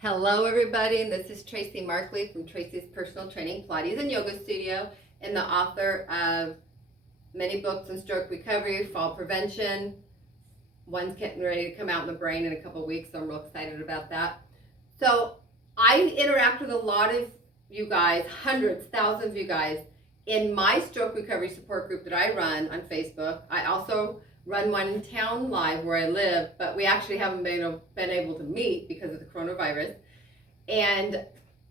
Hello everybody, and this is Tracy Markley from Tracy's Personal Training Pilates and Yoga Studio, and the author of many books on stroke recovery, fall prevention. One's getting ready to come out in the brain in a couple of weeks, so I'm real excited about that. So I interact with a lot of you guys, hundreds, thousands of you guys, in my stroke recovery support group that I run on Facebook. I also run one in town live where I live, but we actually haven't been able to meet because of the coronavirus. And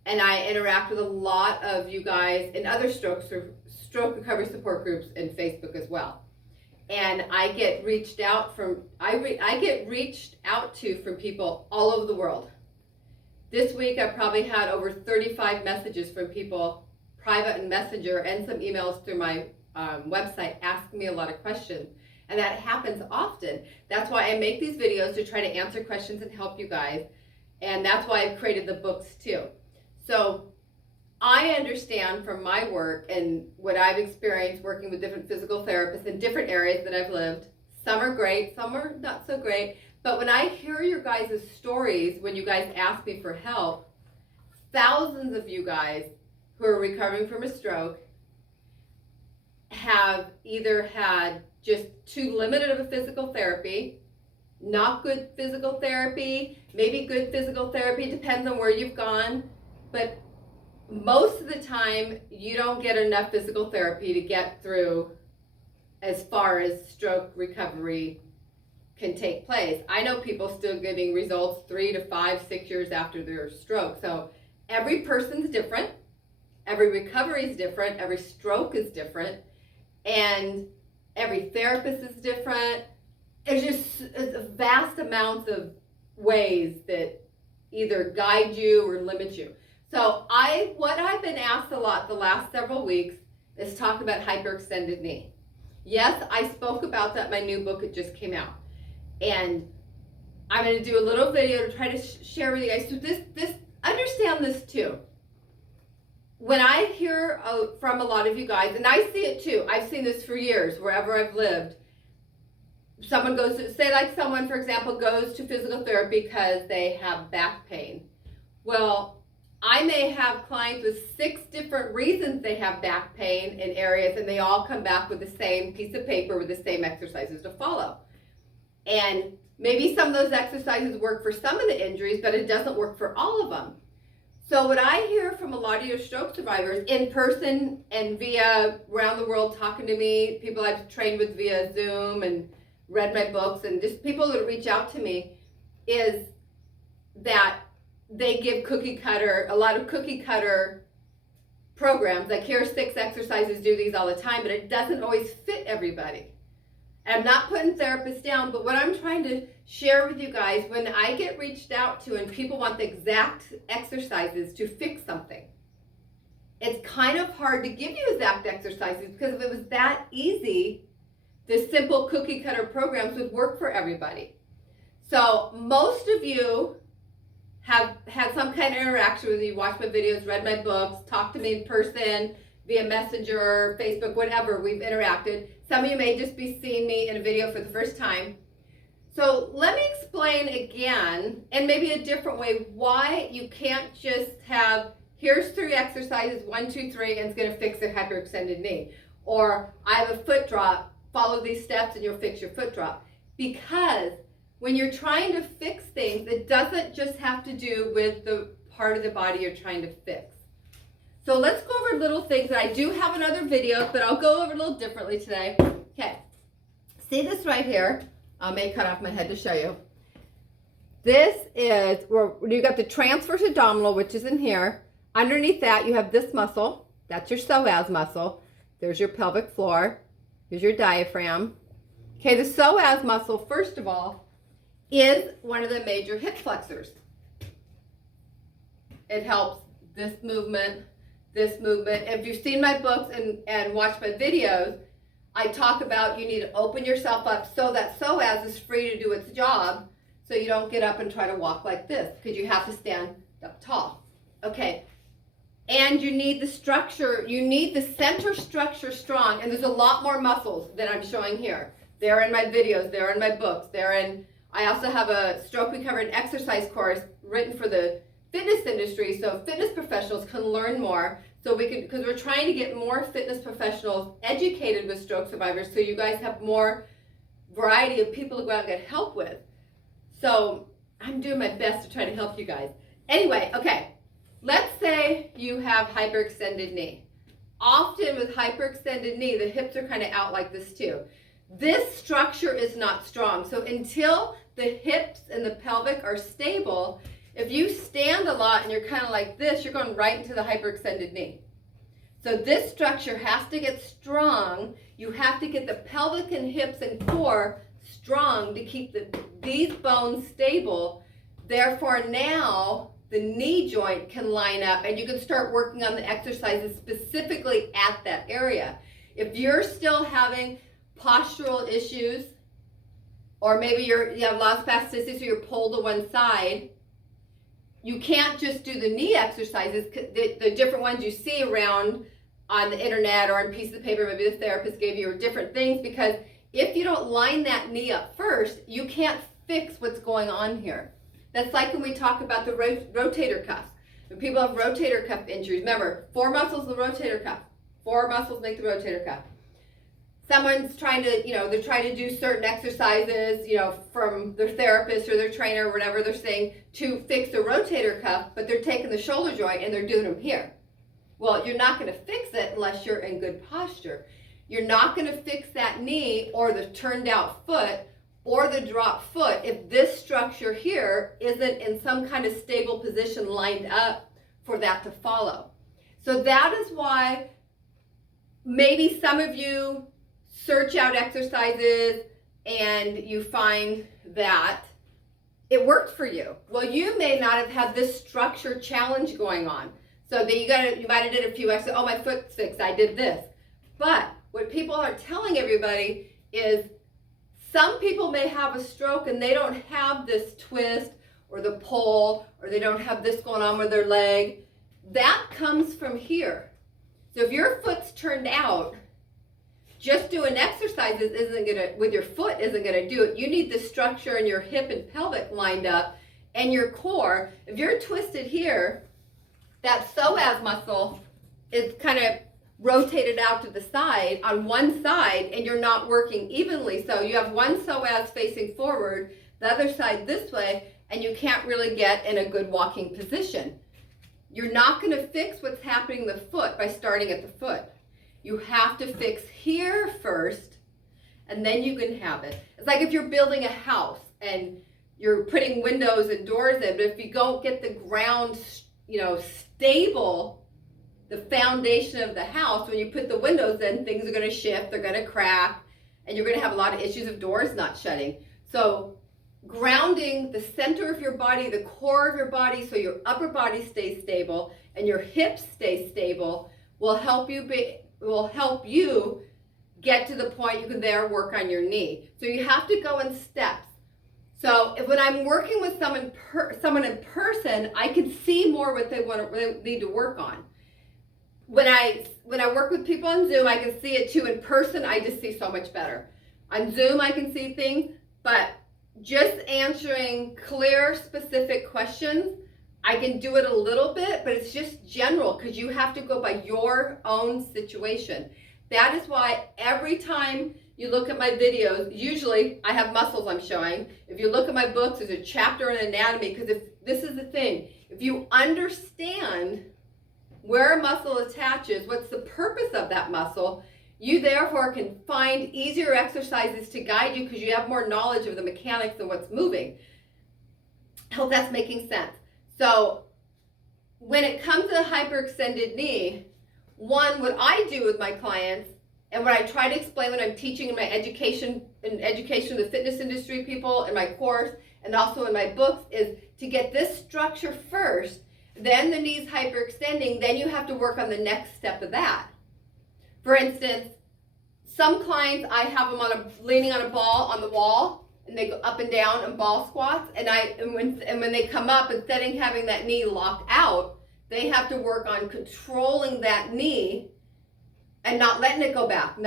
I interact with a lot of you guys in other stroke recovery support groups in Facebook as well. And I get reached out from people all over the world. This week I probably had over 35 messages from people, private and messenger, and some emails through my website asking me a lot of questions. And that happens often. That's why I make these videos, to try to answer questions and help you guys. And that's why I've created the books too. So I understand from my work and what I've experienced working with different physical therapists in different areas that I've lived. Some are great, some are not so great. But when I hear your guys' stories, when you guys ask me for help, thousands of you guys who are recovering from a stroke have either had just too limited of a physical therapy, not good physical therapy, maybe good physical therapy, depends on where you've gone, but most of the time you don't get enough physical therapy to get through as far as stroke recovery can take place. I know people still getting results 3 to 5, 6 years after their stroke. So every person's different, every recovery is different, every stroke is different, and every therapist is different. It's vast amounts of ways that either guide you or limit you. So what I've been asked a lot the last several weeks is talk about hyperextended knee. Yes, I spoke about that in my new book. It just came out. And I'm going to do a little video to try to share with you guys. So understand this too. When I hear from a lot of you guys, and I see it too, I've seen this for years, wherever I've lived. Someone goes to, someone, for example, goes to physical therapy because they have back pain. Well, I may have clients with 6 different reasons they have back pain in areas, and they all come back with the same piece of paper with the same exercises to follow. And maybe some of those exercises work for some of the injuries, but it doesn't work for all of them. So what I hear from a lot of your stroke survivors in person and via around the world talking to me, people I've trained with via Zoom and read my books, and just people that reach out to me, is that they give a lot of cookie cutter programs. Like, here are 6 exercises, do these all the time, but it doesn't always fit everybody. I'm not putting therapists down, but what I'm trying to share with you guys, when I get reached out to and people want the exact exercises to fix something, it's kind of hard to give you exact exercises, because if it was that easy, the simple cookie cutter programs would work for everybody. So most of you have had some kind of interaction with me, watched my videos, read my books, talked to me in person, via Messenger, Facebook, whatever, we've interacted. Some of you may just be seeing me in a video for the first time. So let me explain again, and maybe a different way, why you can't just have, here's 3 exercises, 1, 2, 3, and it's gonna fix a hyperextended knee. Or I have a foot drop, follow these steps and you'll fix your foot drop. Because when you're trying to fix things, it doesn't just have to do with the part of the body you're trying to fix. So let's go over little things, and I do have another video, but I'll go over a little differently today. Okay, see this right here? I may cut off my head to show you. This is where you got the transverse abdominal, which is in here. Underneath that, you have this muscle. That's your psoas muscle. There's your pelvic floor. Here's your diaphragm. Okay, the psoas muscle, first of all, is one of the major hip flexors. It helps this movement. If you've seen my books and watched my videos, I talk about you need to open yourself up so that psoas is free to do its job, so you don't get up and try to walk like this, because you have to stand up tall. Okay, and you need the structure, you need the center structure strong, and there's a lot more muscles that I'm showing here. They're in my videos, they're in my books, I also have a stroke recovery and exercise course written for the fitness industry so fitness professionals can learn more, so we could, because we're trying to get more fitness professionals educated with stroke survivors so you guys have more variety of people to go out and get help with. So I'm doing my best to try to help you guys. Anyway, okay, let's say you have hyperextended knee. Often with hyperextended knee, the hips are kind of out like this too. This structure is not strong. So until the hips and the pelvic are stable, if you stand a lot and you're kind of like this, you're going right into the hyperextended knee. So this structure has to get strong. You have to get the pelvic and hips and core strong to keep these bones stable. Therefore now the knee joint can line up and you can start working on the exercises specifically at that area. If you're still having postural issues, or maybe you have lost spasticity, so you're pulled to one side, you can't just do the knee exercises, the different ones you see around on the internet or on pieces of paper, maybe the therapist gave you, or different things, because if you don't line that knee up first, you can't fix what's going on here. That's like when we talk about the rotator cuff. When people have rotator cuff injuries, remember, 4 muscles in the rotator cuff. 4 muscles make the rotator cuff. Someone's trying to, they're trying to do certain exercises, from their therapist or their trainer or whatever they're saying to fix the rotator cuff, but they're taking the shoulder joint and they're doing them here. Well, you're not going to fix it unless you're in good posture. You're not going to fix that knee or the turned out foot or the drop foot if this structure here isn't in some kind of stable position lined up for that to follow. So that is why maybe some of you search out exercises and you find that it worked for you. Well, you may not have had this structure challenge going on. So that you might have did a few exercises, oh, my foot's fixed, I did this. But what people are telling everybody is some people may have a stroke and they don't have this twist or the pull, or they don't have this going on with their leg. That comes from here. So if your foot's turned out, just doing exercises with your foot isn't gonna do it. You need the structure in your hip and pelvic lined up and your core. If you're twisted here, that psoas muscle is kind of rotated out to the side on one side and you're not working evenly. So you have one psoas facing forward, the other side this way, and you can't really get in a good walking position. You're not going to fix what's happening in the foot by starting at the foot. You have to fix here first, and then you can have it. It's like if you're building a house and you're putting windows and doors in, but if you don't get the ground, stable, the foundation of the house, when you put the windows in, things are going to shift, they're going to crack, and you're going to have a lot of issues of doors not shutting. So grounding the center of your body, the core of your body, so your upper body stays stable and your hips stay stable, will help you get to the point you can there work on your knee. So you have to go in steps. So when I'm working with someone in person, I can see more what they need to work on. When I work with people on Zoom, I can see it too. In person, I just see so much better. On Zoom, I can see things, but just answering clear, specific questions, I can do it a little bit, but it's just general because you have to go by your own situation. That is why every time you look at my videos, usually I have muscles I'm showing. If you look at my books, there's a chapter on anatomy, because this is the thing. If you understand where a muscle attaches, what's the purpose of that muscle, you therefore can find easier exercises to guide you because you have more knowledge of the mechanics and what's moving. I hope that's making sense. So when it comes to the hyperextended knee, what I do with my clients, and what I try to explain when I'm teaching in my education of the fitness industry people in my course and also in my books, is to get this structure first, then the knee's hyperextending, then you have to work on the next step of that. For instance, some clients, I have them leaning on a ball on the wall, and they go up and down in ball squats, and when they come up, instead of having that knee lock out, they have to work on controlling that knee and not letting it go back,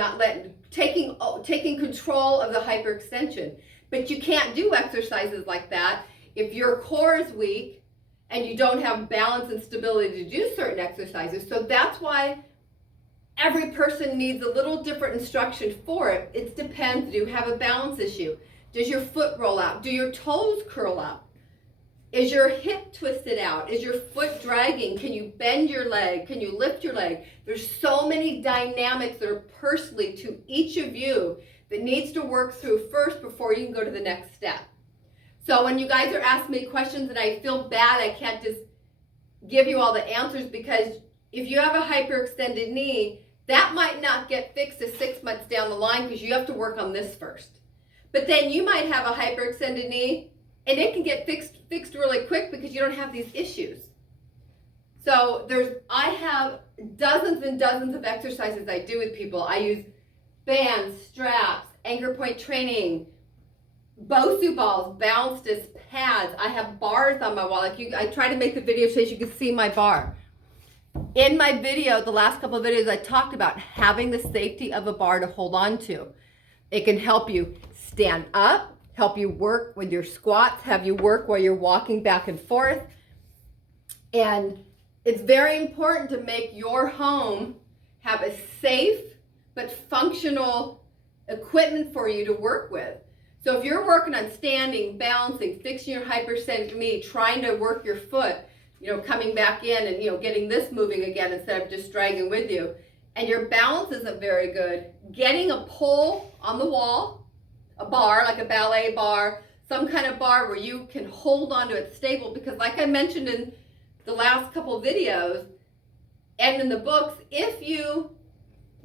taking control of the hyperextension. But you can't do exercises like that if your core is weak and you don't have balance and stability to do certain exercises. So that's why every person needs a little different instruction for it. It depends. Do you have a balance issue? Does your foot roll out? Do your toes curl up? Is your hip twisted out? Is your foot dragging? Can you bend your leg? Can you lift your leg? There's so many dynamics that are personally to each of you that needs to work through first before you can go to the next step. So when you guys are asking me questions and I feel bad, I can't just give you all the answers, because if you have a hyperextended knee, that might not get fixed to 6 months down the line because you have to work on this first. But then you might have a hyperextended knee and it can get fixed really quick because you don't have these issues. So I have dozens and dozens of exercises I do with people. I use bands, straps, anchor point training, Bosu balls, balance discs, pads. I have bars on my wall. I try to make the video so you can see my bar. In my video, the last couple of videos, I talked about having the safety of a bar to hold on to. It can help you stand up, help you work with your squats, have you work while you're walking back and forth. And it's very important to make your home have a safe but functional equipment for you to work with. So if you're working on standing, balancing, fixing your hyperextended knee, trying to work your foot, coming back in and, getting this moving again instead of just dragging with you, and your balance isn't very good, getting a pole on the wall, a bar, like a ballet bar, some kind of bar where you can hold onto it stable, because like I mentioned in the last couple of videos and in the books, if you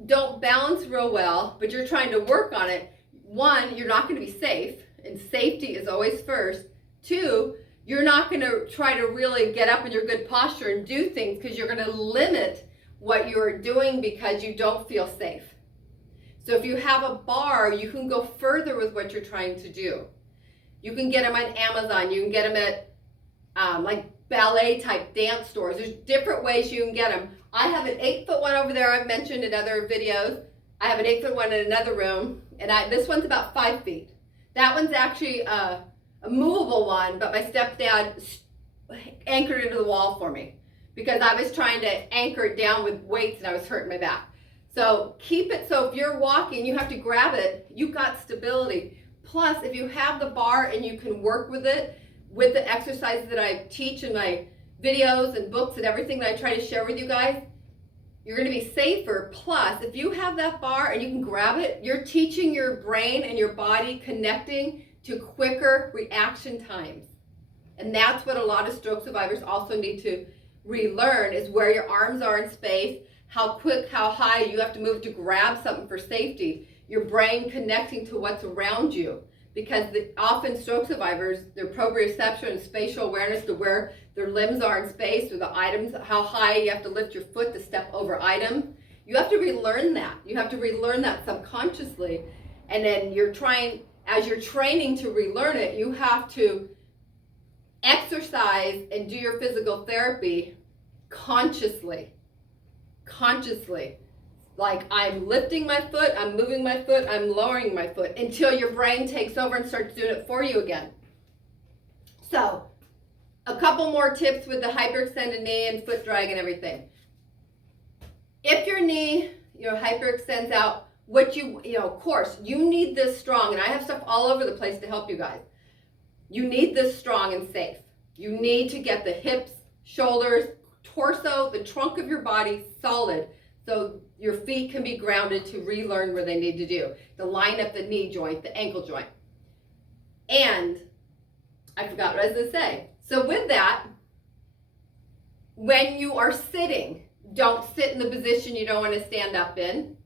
don't balance real well, but you're trying to work on it, one, you're not going to be safe, and safety is always first. Two, you're not going to try to really get up in your good posture and do things because you're going to limit what you're doing because you don't feel safe. So if you have a bar, you can go further with what you're trying to do. You can get them on Amazon. You can get them at like ballet type dance stores. There's different ways you can get them. I have an 8-foot one over there I've mentioned in other videos. I have an 8-foot one in another room, and this one's about 5 feet. That one's actually a movable one, but my stepdad anchored it to the wall for me because I was trying to anchor it down with weights and I was hurting my back. So keep it, so if you're walking, you have to grab it, you've got stability. Plus, if you have the bar and you can work with it, with the exercises that I teach in my videos and books and everything that I try to share with you guys, you're going to be safer. Plus, if you have that bar and you can grab it, you're teaching your brain and your body connecting to quicker reaction times. And that's what a lot of stroke survivors also need to relearn, is where your arms are in space, how quick, how high you have to move to grab something for safety, your brain connecting to what's around you. Because often stroke survivors, their proprioception and spatial awareness to where their limbs are in space, or the items, how high you have to lift your foot to step over items. You have to relearn that. You have to relearn that subconsciously. And then as you're training to relearn it, you have to exercise and do your physical therapy consciously. Like, I'm lifting my foot, I'm moving my foot, I'm lowering my foot, until your brain takes over and starts doing it for you again. So, a couple more tips with the hyperextended knee and foot drag and everything. If your knee, hyperextends out, of course, you need this strong, and I have stuff all over the place to help you guys. You need this strong and safe. You need to get the hips, shoulders, torso, the trunk of your body solid, so your feet can be grounded to relearn where they need to do, to line up the knee joint, the ankle joint. And I forgot what I was going to say. So with that, when you are sitting, don't sit in the position you don't want to stand up in.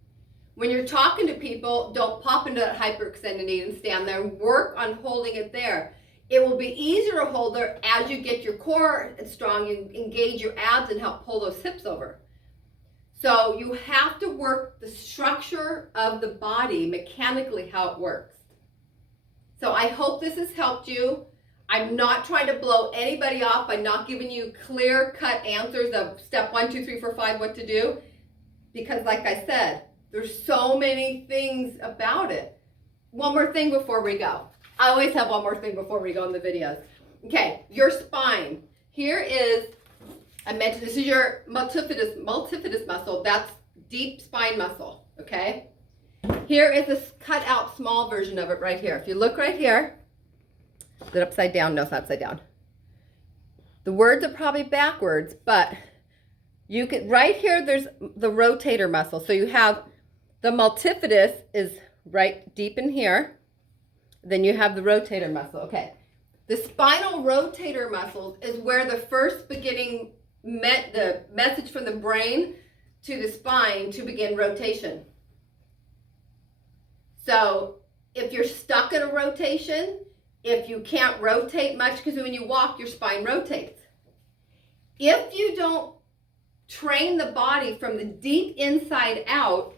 When you're talking to people, don't pop into that hyperextended knee and stand there. Work on holding it there. It will be easier to hold there as you get your core strong and engage your abs and help pull those hips over. So you have to work the structure of the body mechanically, how it works. So I hope this has helped you. I'm not trying to blow anybody off by not giving you clear-cut answers of step 1, 2, 3, 4, 5, what to do. Because like I said, there's so many things about it. One more thing before we go. I always have one more thing before we go in the videos. Okay, your spine. Here is, I mentioned this is your multifidus muscle. That's deep spine muscle, okay? Here is this cut out small version of it right here. If you look right here, is it upside down? No, it's not upside down. The words are probably backwards, but you can, right here, there's the rotator muscle. So you have the multifidus is right deep in here. Then you have the rotator muscle. Okay. The spinal rotator muscles is where the first beginning the message from the brain to the spine to begin rotation. So if you're stuck in a rotation, if you can't rotate much, because when you walk, your spine rotates. If you don't train the body from the deep inside out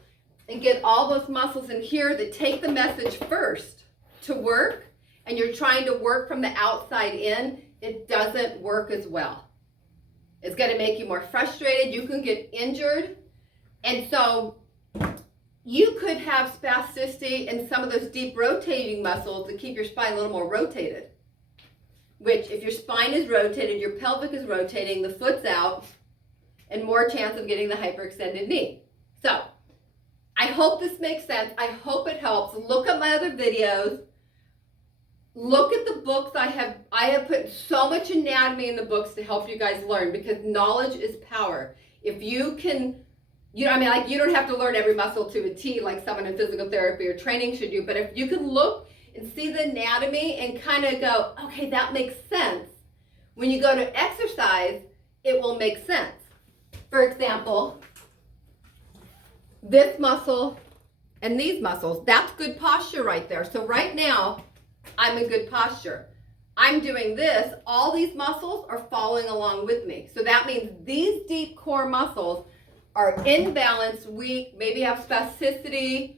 and get all those muscles in here that take the message first to work, and you're trying to work from the outside in, it doesn't work as well. It's going to make you more frustrated. You can get injured. And so you could have spasticity in some of those deep rotating muscles that keep your spine a little more rotated. Which, if your spine is rotated, your pelvic is rotating, the foot's out, and more chance of getting the hyperextended knee. So, I hope this makes sense. I hope it helps. Look at my other videos. Look at the books I have put so much anatomy in the books to help you guys learn, because knowledge is power. If you can, you don't have to learn every muscle to a T like someone in physical therapy or training should do, but if you can look and see the anatomy and kind of go, okay, that makes sense. When you go to exercise, it will make sense. For example, this muscle and these muscles, that's good posture right there. So right now, I'm in good posture. I'm doing this, all these muscles are following along with me. So that means these deep core muscles are imbalanced, weak, maybe have spasticity,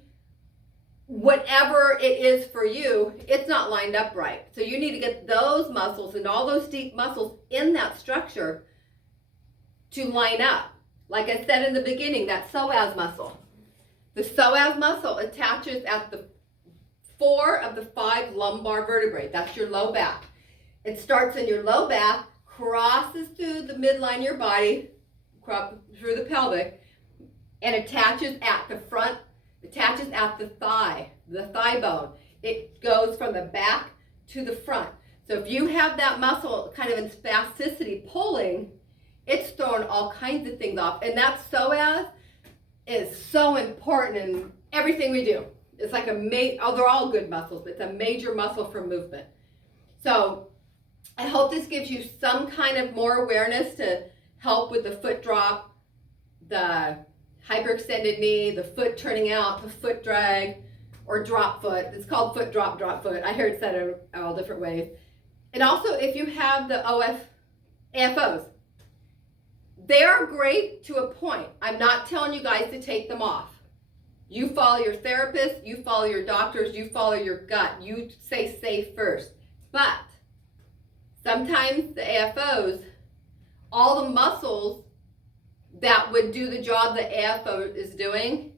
whatever it is for you, it's not lined up right. So you need to get those muscles and all those deep muscles in that structure to line up. Like I said in the beginning, that psoas muscle. The psoas muscle attaches at the 4 of the 5 lumbar vertebrae. That's your low back. It starts in your low back, crosses through the midline of your body, through the pelvic, and attaches at the front, attaches at the thigh bone. It goes from the back to the front. So if you have that muscle kind of in spasticity pulling, it's throwing all kinds of things off. And that psoas is so important in everything we do. It's like they're all good muscles, but it's a major muscle for movement. So I hope this gives you some kind of more awareness to help with the foot drop, the hyperextended knee, the foot turning out, the foot drag, or drop foot. It's called foot drop, drop foot. I heard it said in all different ways. And also, if you have the AFOs, they are great to a point. I'm not telling you guys to take them off. You follow your therapist, you follow your doctors, you follow your gut. You stay safe first. But sometimes the AFOs, all the muscles that would do the job the AFO is doing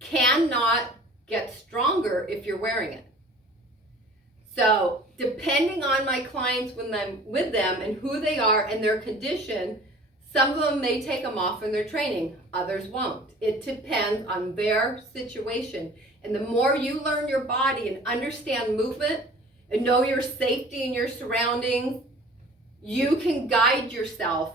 cannot get stronger if you're wearing it. So depending on my clients when I'm with them and who they are and their condition, some of them may take them off in their training, others won't. It depends on their situation. And the more you learn your body and understand movement and know your safety and your surroundings, you can guide yourself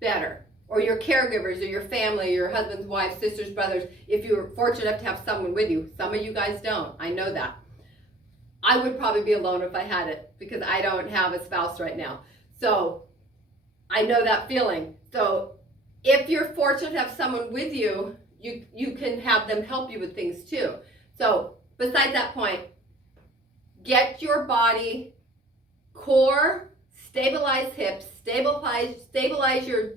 better. Or your caregivers, or your family, your husbands, wives, sisters, brothers, if you're fortunate enough to have someone with you. Some of you guys don't. I know that. I would probably be alone if I had it, because I don't have a spouse right now. So I know that feeling. So if you're fortunate to have someone with you, you can have them help you with things too. So besides that point, get your body core, stabilize hips, stabilize your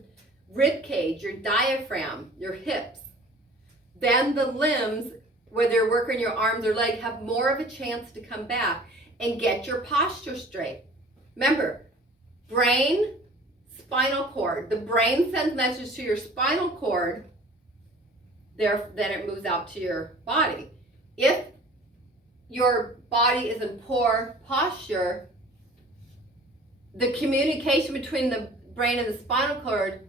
rib cage, your diaphragm, your hips. Then the limbs, whether you're working your arms or legs, have more of a chance to come back, and get your posture straight. Remember, brain, spinal cord. The brain sends messages to your spinal cord, then it moves out to your body. If your body is in poor posture, the communication between the brain and the spinal cord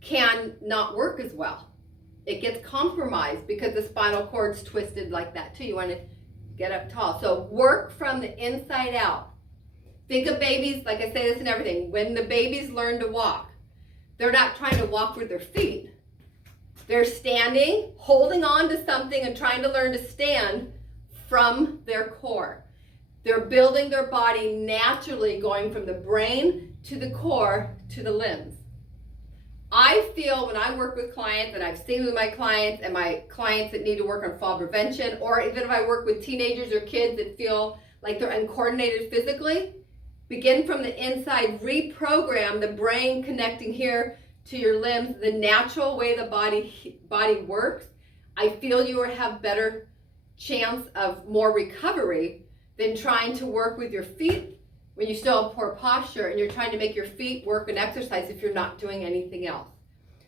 can not work as well. It gets compromised because the spinal cord's twisted like that too. You want to get up tall. So work from the inside out. Think of babies, like I say this and everything, when the babies learn to walk, they're not trying to walk with their feet. They're standing, holding on to something and trying to learn to stand from their core. They're building their body naturally, going from the brain to the core to the limbs. I feel when I work with clients, and I've seen with my clients and my clients that need to work on fall prevention, or even if I work with teenagers or kids that feel like they're uncoordinated physically, begin from the inside, reprogram the brain connecting here to your limbs, the natural way the body works. I feel you will have better chance of more recovery than trying to work with your feet when you still have poor posture and you're trying to make your feet work and exercise if you're not doing anything else.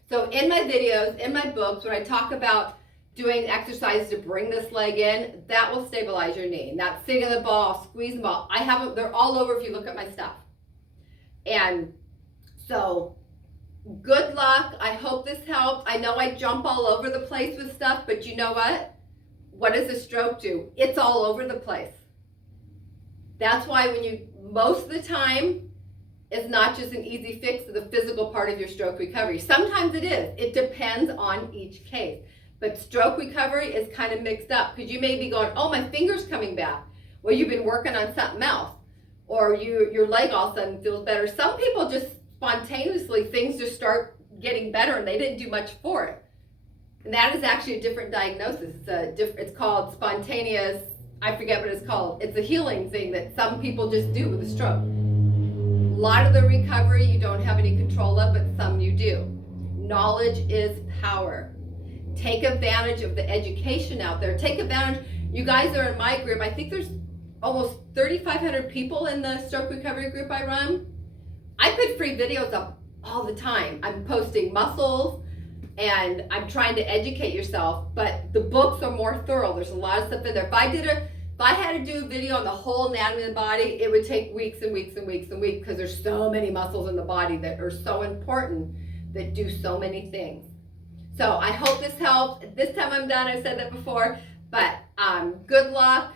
So in my videos, in my books, when I talk about doing exercises to bring this leg in, that will stabilize your knee. And that's sitting in the ball, squeezing the ball. I have them, they're all over if you look at my stuff. And so good luck. I hope this helped. I know I jump all over the place with stuff, but you know what? What does a stroke do? It's all over the place. That's why when you, most of the time, it's not just an easy fix to the physical part of your stroke recovery. Sometimes it is. It depends on each case. But stroke recovery is kind of mixed up because you may be going, oh, my finger's coming back. Well, you've been working on something else. Or your leg all of a sudden feels better. Some people just spontaneously, things just start getting better and they didn't do much for it. And that is actually a different diagnosis. It's called spontaneous, I forget what it's called. It's a healing thing that some people just do with a stroke. A lot of the recovery you don't have any control of, but some you do. Knowledge is power. Take advantage of the education out there. Take advantage. You guys are in my group. I think there's almost 3,500 people in the stroke recovery group I run. I put free videos up all the time. I'm posting muscles and I'm trying to educate yourself, but the books are more thorough. There's a lot of stuff in there. If I had to do a video on the whole anatomy of the body, it would take weeks and weeks and weeks and weeks because there's so many muscles in the body that are so important that do so many things. So I hope this helps. This time I'm done. I said that before, but good luck.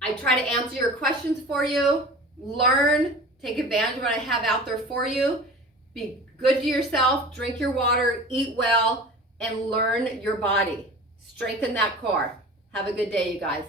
I try to answer your questions for you. Learn, take advantage of what I have out there for you. Be good to yourself, drink your water, eat well, and learn your body. Strengthen that core. Have a good day, you guys.